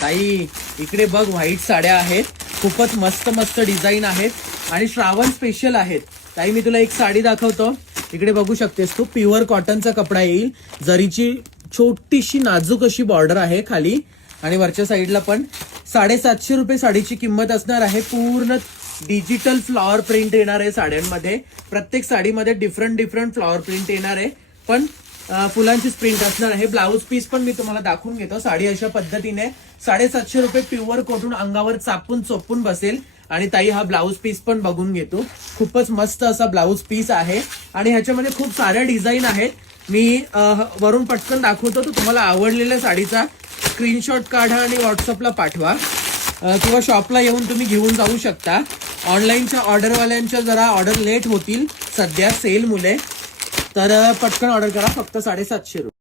ताई इकडे बघ व्हाईट साड्या आहेत, खूपच मस्त मस्त डिझाईन आहेत आणि श्रावण स्पेशल आहेत. ताई मी तुला एक साडी दाखवतो, इकडे बघू शकतेस तू. प्युअर कॉटनचा कपडा येईल, जरीची छोटीशी नाजूक अशी बॉर्डर आहे खाली आणि वरच्या साईडला पण. 750 रुपये साडीची किंमत असणार आहे. पूर्ण डिजिटल फ्लॉवर प्रिंट येणार आहे साड्यांमध्ये. प्रत्येक साडीमध्ये डिफरंट फ्लॉवर प्रिंट येणार आहे, पण फुलांचीच प्रिंट असणार आहे. ब्लाऊज पीस पण मी तुम्हाला दाखवून घेतो. साडी अशा पद्धतीने 750 रुपये प्युअर कॉटन अंगावर चापून चोपून बसेल. आणि ताई हा ब्लाऊज पीस पण बघून घेतो, खूपच मस्त असा ब्लाऊज पीस आहे आणि ह्याच्यामध्ये खूप साऱ्या डिझाईन आहेत. मी वरून पटकन दाखवतो, तर तुम्हाला आवडलेल्या साडीचा स्क्रीनशॉट काढा आणि व्हॉट्सअपला पाठवा किंवा शॉपला येऊन तुम्ही घेऊन जाऊ शकता. ऑनलाईनच्या ऑर्डरवाल्यांच्या जरा ऑर्डर लेट होतील सध्या सेल मुळे, तर पटकन ऑर्डर करा. फक्त 750 रुपये.